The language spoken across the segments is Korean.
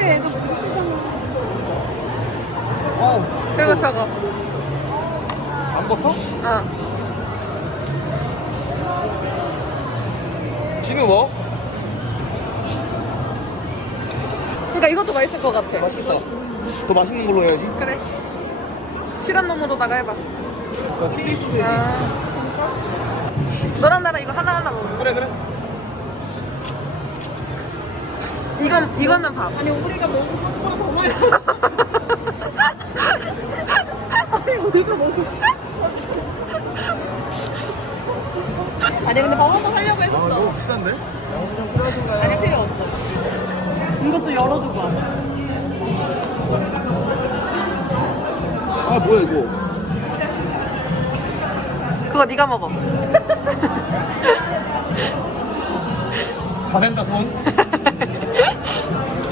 너 못하잖아. 어. 그리고 저거. 안 버터? 어. 진우 뭐? 그러니까 이것도 맛있을 것 같아. 맛있겠다. 더 맛있는 걸로 해야지. 그래. 시간 너머로다가 해봐. 나 칠리 소세지. 아? 너랑 나랑 이거 하나하나 먹어. 그래 그래. 이건, 이거는 밥. 아니 우리가 먹은 것보다 더 많이 아니 우리가 먹은 아니 근데 밥 한번 하려고 아 했었어 너무 비싼데? 아니 필요 없어 이것도 열어두고 하자 아 뭐야 이거? 그거 네가 먹어. 다 된다 손.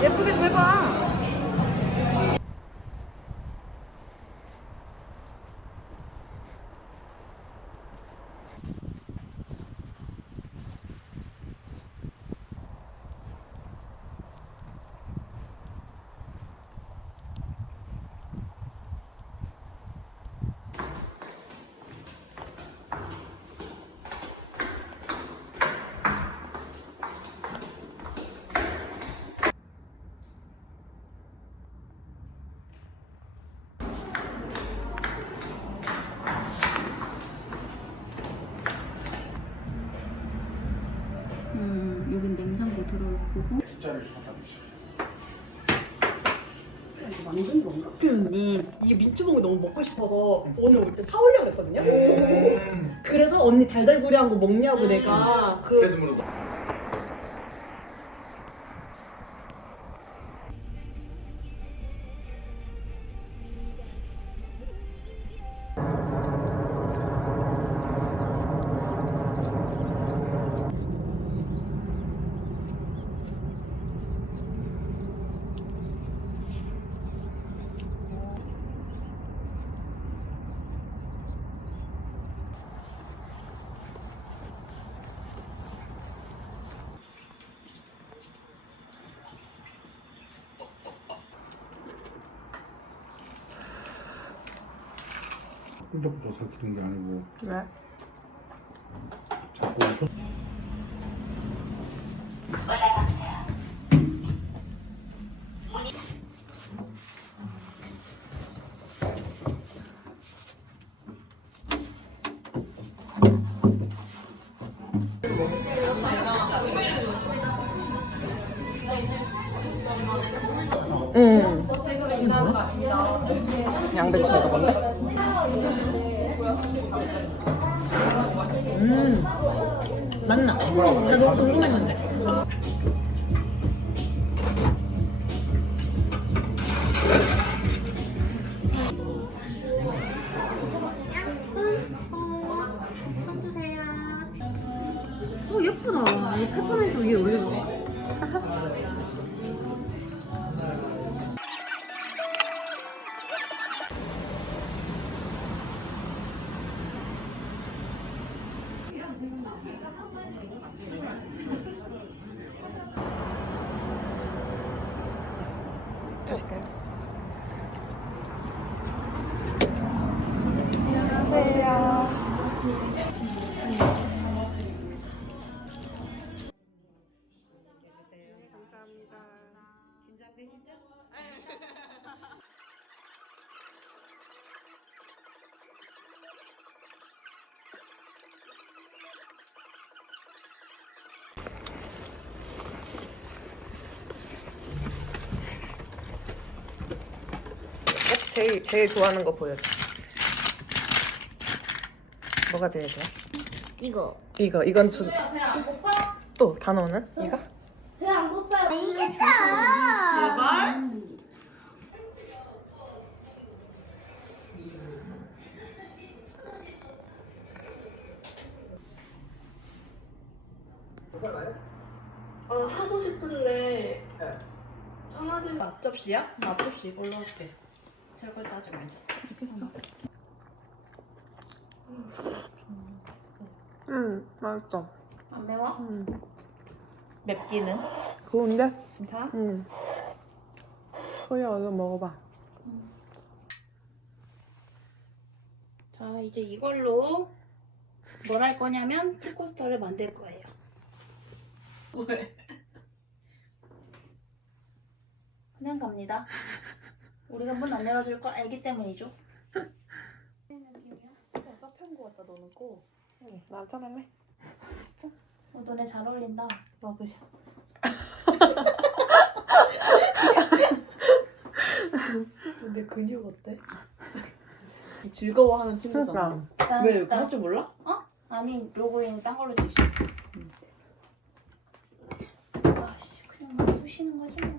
예쁘게 좀 해봐. 음 여긴 냉장고 들어놓고 만든 건가? 음, 이 민트봉이 너무 먹고 싶어서 오늘 올 때 사오려고 했거든요. 그래서 언니 달달구리한 거 먹냐고 내가 그 그래서 물어봐. 혼자부터 살피는 게 아니고 왜? 자꾸 손 응. 양배추인가 본데? 음 맞나? 나 너무 궁금했는데. 어 예쁘다. 이 페퍼민트 위에 올 려줘. 제일, 제일 좋아하는 거 보여줘. 뭐가 제일 좋아? 이거 이거, 이건 주... 또, 단어는? 이거? 배안 고파요 이게 제발 어 하고 싶은데 편하게 앞접시야? 나 앞접시 이걸로 할게. 설거지 하지 말자. 응, 맛있어. 안 매워? 응. 맵기는? 좋은데? 괜찮아? 응. 소야 얼른 먹어봐. 자, 이제 이걸로 뭘 할 거냐면 푸코스터를 만들 거예요. 왜? 그냥 갑니다. 우리가 문 안 열어줄 걸 알기 때문이죠. 카페인 것 같다, 너는 꼭. 응, 난 짜장면. 어, 너네 잘 어울린다. 먹으셔. 근데 근육 어때? 즐거워하는 친구잖아. 그러니까. 왜? 그럴 줄 몰라? 아니, 로고에는 딴 걸로 돼 있어. 아씨, 그냥 막 쑤시는 거지 뭐.